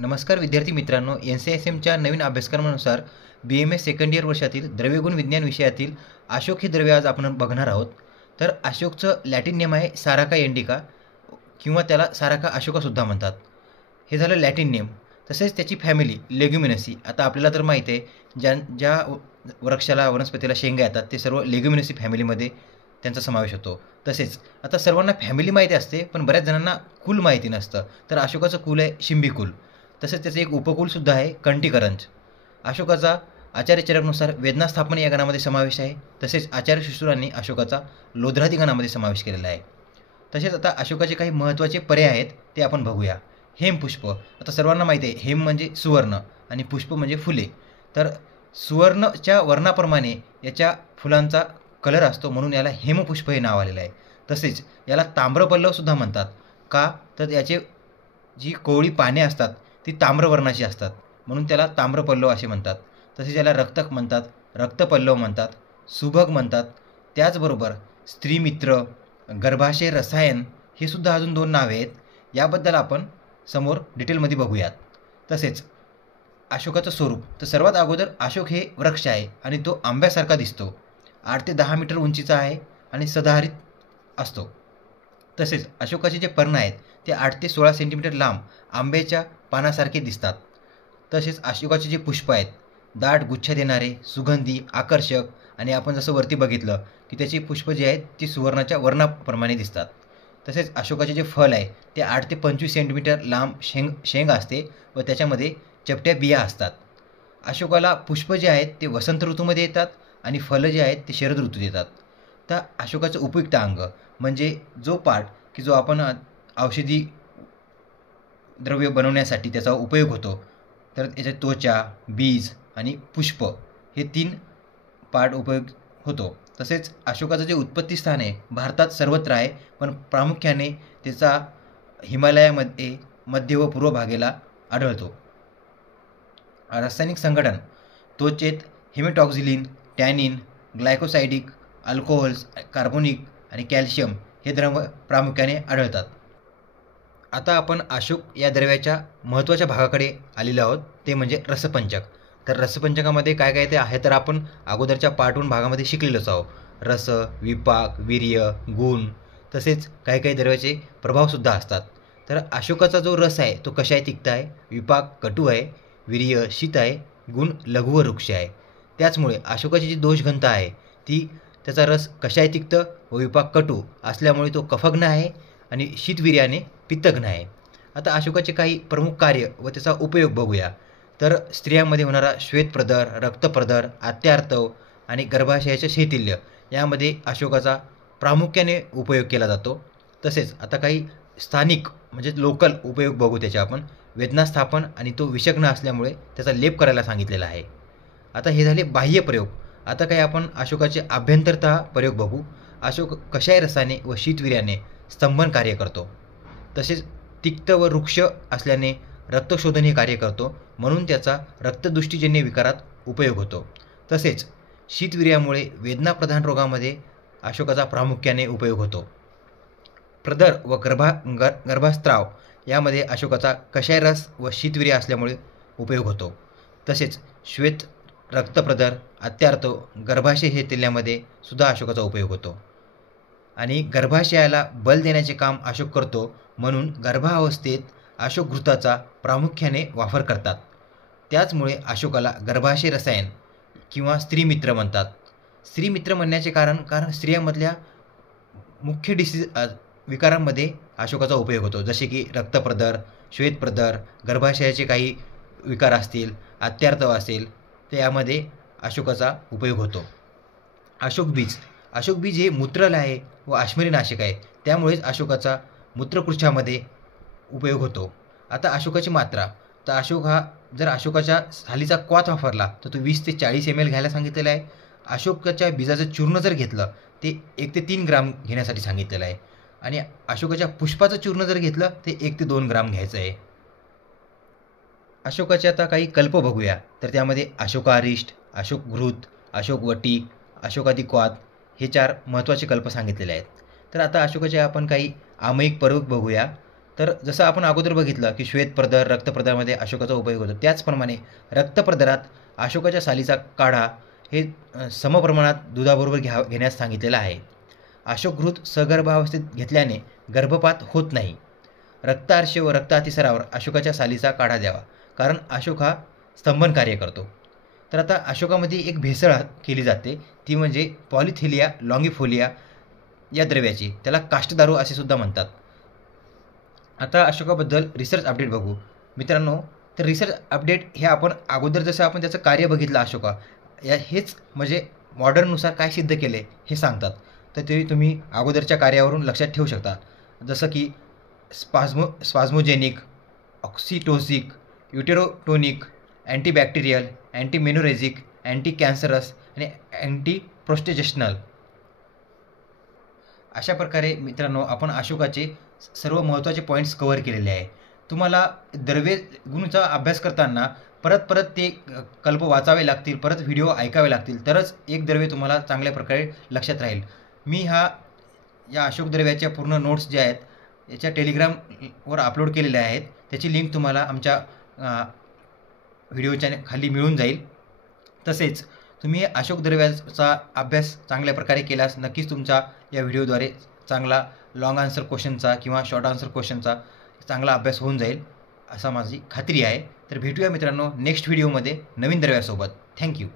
नमस्कार विद्यार्थी मित्रांनो, NCSMच्या नवीन अभ्यासक्रमानुसार BMS सेकंड इयर वर्षातील द्रव्यगुण विज्ञान विषयातील अशोक हे द्रव्य आज आपण बघणार आहोत. तर अशोकचं लॅटिन नेम आहे साराका इंडिका किंवा त्याला साराका अशोकासुद्धा म्हणतात. हे झालं लॅटिन नेम. तसेच त्याची फॅमिली लेग्युमिनसी. आता आपल्याला तर माहीत आहे ज्या वृक्षाला वनस्पतीला शेंगा येतात ते सर्व लेग्युमिनसी फॅमिलीमध्ये त्यांचा समावेश होतो. तसेच आता सर्वांना फॅमिली माहिती असते, पण बऱ्याच जणांना कुल माहिती नसतं. तर अशोकाचं कुल आहे शिंबी कुल. तसेच त्याचं एक उपकुलसुद्धा आहे कंटिकरंज. अशोकाचा आचार्य चरकनुसार वेदना स्थापन या गणामध्ये समावेश आहे. तसेच आचार्य शिशुरांनी अशोकाचा लोध्रादी गणामध्ये समावेश केलेला आहे. तसेच आता अशोकाचे काही महत्त्वाचे पर्याय आहेत ते आपण बघूया. हेमपुष्प. आता सर्वांना माहिती आहे हेम म्हणजे सुवर्ण आणि पुष्प म्हणजे फुले. तर सुवर्णच्या वर्णाप्रमाणे याच्या फुलांचा कलर असतो, म्हणून याला हेमपुष्प हे नाव आलेलं आहे. तसेच याला ताम्रपल्लवसुद्धा म्हणतात. का तर याचे जी कोवळी पाने असतात ती ताम्रवर्णाची असतात, म्हणून त्याला ताम्रपल्लव असे म्हणतात. तसेच याला रक्तक म्हणतात, रक्तपल्लव म्हणतात, सुभग म्हणतात. त्याचबरोबर स्त्रीमित्र, गर्भाशय रसायन हे सुद्धा अजून 2 नावे आहेत. याबद्दल आपण समोर डिटेलमध्ये बघूयात. तसेच अशोकाचं स्वरूप. तर सर्वात अगोदर अशोक हे वृक्ष आहे आणि तो आंब्यासारखा दिसतो. 8 ते 10 मीटर उंचीचा आहे आणि सदाहरित असतो. तसेच अशोकाचे जे पर्ण आहेत ते 8 ते 16 सेंटीमीटर लांब आंब्याच्या पानासारखे दिसतात. तसेच अशोकाचे जे पुष्प आहेत दाट गुच्छ देणारे, सुगंधी, आकर्षक आणि आपण जसं वरती बघितलं की त्याची पुष्प जे आहेत ती सुवर्णाच्या वर्णाप्रमाणे दिसतात. तसेच अशोकाचे जे फळ आहे ते 8 ते 25 सेंटीमीटर लांब शेंग असते व त्याच्यामध्ये चपट्या बिया असतात. अशोकाला पुष्प जे आहेत ते वसंत ऋतूमध्ये येतात आणि फळं जे आहेत ते शरद ऋतूत येतात. तर अशोकाचं उपयुक्त अंग म्हणजे जो पार्ट की जो आपण औषधी द्रव्य बनवण्यासाठी त्याचा उपयोग होतो, तर याच्या त्वचा, बीज आणि पुष्प हे 3 पार्ट उपयोग होतो. तसेच अशोकाचं जे उत्पत्ती स्थान आहे भारतात सर्वत्र आहे, पण प्रामुख्याने त्याचा हिमालयामध्ये मध्य व पूर्व भागेला आढळतो. रासायनिक संघटन. त्वचेत हेमेटॉक्झिलिन, टॅनिन, ग्लायकोसायडिक, अल्कोहोल्स, कार्बोनिक आणि कॅल्शियम हे द्रव्य प्रामुख्याने आढळतात. आता आपण अशोक या द्रव्याच्या महत्त्वाच्या भागाकडे आलेलो आहोत, ते म्हणजे रसपंचक. तर रसपंचकामध्ये काय काय ते आहे तर आपण अगोदरच्या पार्ट 1 भागामध्ये शिकलेलोच आहोत. रस, विपाक, वीर्य, गुण तसेच काही काही द्रव्याचे प्रभावसुद्धा असतात. तर अशोकाचा जो रस आहे तो कशाय तिक्त आहे, विपाक कटू आहे, वीर्य शीत आहे, गुण लघु व वृक्ष आहे. त्याचमुळे अशोकाची जी दोषघनता आहे ती त्याचा रस कशाय तिक्त व विपाक कटू असल्यामुळे तो कफग्न आहे आणि शीतवीर्याने पित्तघ्न आहे. आता अशोकाचे काही प्रमुख कार्य व त्याचा उपयोग बघूया. तर स्त्रियांमध्ये होणारा श्वेतप्रदर, रक्तप्रदर, आत्यार्थव आणि गर्भाशयाचे शैथिल्य यामध्ये अशोकाचा प्रामुख्याने उपयोग केला जातो. तसेच आता काही स्थानिक म्हणजे लोकल उपयोग बघू त्याचे आपण. वेदनास्थापन आणि तो विषग्न असल्यामुळे त्याचा लेप करायला सांगितलेला आहे. आता हे झाले बाह्य प्रयोग. आता काही आपण अशोकाचे आभ्यंतरतः प्रयोग बघू. अशोक कशाय रसाने व शीतवीर्याने स्तंभन कार्य करतो. तसेच तिक्त व वृक्ष असल्याने रक्तशोधन हे कार्य करतो, म्हणून त्याचा रक्तदृष्टीजन्य विकारात उपयोग होतो. तसेच शीतवीर्यामुळे वेदनाप्रधान रोगामध्ये अशोकाचा प्रामुख्याने उपयोग होतो. प्रदर व गर्भास्त्राव यामध्ये अशोकाचा कषाय रस व शीतवीर्य असल्यामुळे उपयोग होतो. तसेच श्वेत, रक्तप्रदर, अत्यार्थव, गर्भाशय हे तेल्यामध्ये सुद्धा अशोकाचा उपयोग होतो. आणि गर्भाशयाला बल देण्याचे काम अशोक करतो, म्हणून गर्भावस्थेत अशोकघृताचा प्रामुख्याने वापर करतात. त्याचमुळे अशोकाला गर्भाशय रसायन किंवा स्त्रीमित्र म्हणतात. स्त्रीमित्र म्हणण्याचे कारण स्त्रियांमधल्या मुख्य विकारांमध्ये अशोकाचा उपयोग होतो, जसे की रक्तप्रदर, श्वेतप्रदर, गर्भाशयाचे काही विकार असतील, अत्यार्थव असेल तर यामध्ये अशोकाचा उपयोग होतो. अशोकबीज. अशोकबीज हे मूत्रल आहे व अश्मरीनाशक आहे, त्यामुळेच अशोकाचा मूत्रकृच्छामध्ये उपयोग होतो. आता अशोकाची मात्रा. तर अशोक हा जर अशोकाच्या सालीचा क्वाथ वापरला तर तो 20 ते 40 ml घ्यायला सांगितलेला आहे. अशोकाच्या बीजाचं चूर्ण जर घेतलं ते 1 ते 3 ग्राम घेण्यासाठी सांगितलेलं आहे. आणि अशोकाच्या पुष्पाचं चूर्ण जर घेतलं ते 1 ते 2 ग्राम घ्यायचं आहे. अशोकाचे आता काही कल्प बघूया. तर त्यामध्ये अशोकारिष्ट, अशोकघृत, अशोकवटी, अशोकादिक्वाथ हे 4 महत्त्वाचे कल्प सांगितलेले आहेत. तर आता अशोकाचे आपण काही आमयिक प्रयोग बघूया. तर जसं आपण अगोदर बघितलं की श्वेतप्रदर रक्तप्रदरामध्ये अशोकाचा उपयोग होतो, त्याचप्रमाणे रक्तप्रदरात अशोकाच्या सालीचा काढा हे समप्रमाणात दुधाबरोबर घेण्यास सांगितलेलं आहे. अशोकघृत सगर्भावस्थेत घेतल्याने गर्भपात होत नाही. रक्तार्श व रक्त अतिसारावर अशोकाच्या सालीचा काढा द्यावा, कारण अशोक हा स्तंभन कार्य करतो. तर आता अशोकामध्ये एक भेसळ केली जाते, ती म्हणजे पॉलिथिलिया लॉंगिफोलिया या द्रव्याची. त्याला काष्ठदारू असे सुद्धा म्हणतात. आता अशोकाबद्दल रिसर्च अपडेट बघू मित्रांनो. तर रिसर्च अपडेट हे आपण अगोदर जसं आपण त्याचं कार्य बघितलं अशोका हेच म्हणजे मॉडर्ननुसार काय सिद्ध केले हे सांगतात. तर ते तुम्ही अगोदरच्या कार्यावरून लक्षात ठेवू शकता. जसं की स्पाझमोजेनिक, ऑक्सिटोसिक, युटेरोटोनिक, अँटीबॅक्टेरियल, अँटीमेनोरेझिक, अँटी कॅन्सरस आणि अँटी प्रोस्टेजेशनल. अशा प्रकारे मित्रांनो आपण अशोकाचे सर्व महत्त्वाचे पॉईंट्स कव्हर केलेले आहे. तुम्हाला द्रव्य गुणचा अभ्यास करताना परत ते कल्प वाचावे लागतील, परत व्हिडिओ ऐकावे लागतील, तरच एक द्रव्य तुम्हाला चांगल्या प्रकारे लक्षात राहील. मी या अशोक द्रव्याच्या पूर्ण नोट्स ज्या आहेत याच्या टेलिग्रामवर अपलोड केलेल्या आहेत. त्याची लिंक तुम्हाला आमच्या व्हिडिओच्या खाली मिळून जाईल. तसेच तुम्ही अशोक द्रव्याचा अभ्यास चांगल्या प्रकारे केल्यास नक्कीच तुमचा या व्हिडिओद्वारे चांगला लाँग आन्सर क्वेश्चनचा किंवा शॉर्ट आन्सर क्वेश्चनचा चांगला अभ्यास होऊन जाईल असा माझी खात्री आहे. तर भेटूया मित्रांनो नेक्स्ट व्हिडिओमध्ये नवीन द्रव्यासोबत. थँक्यू.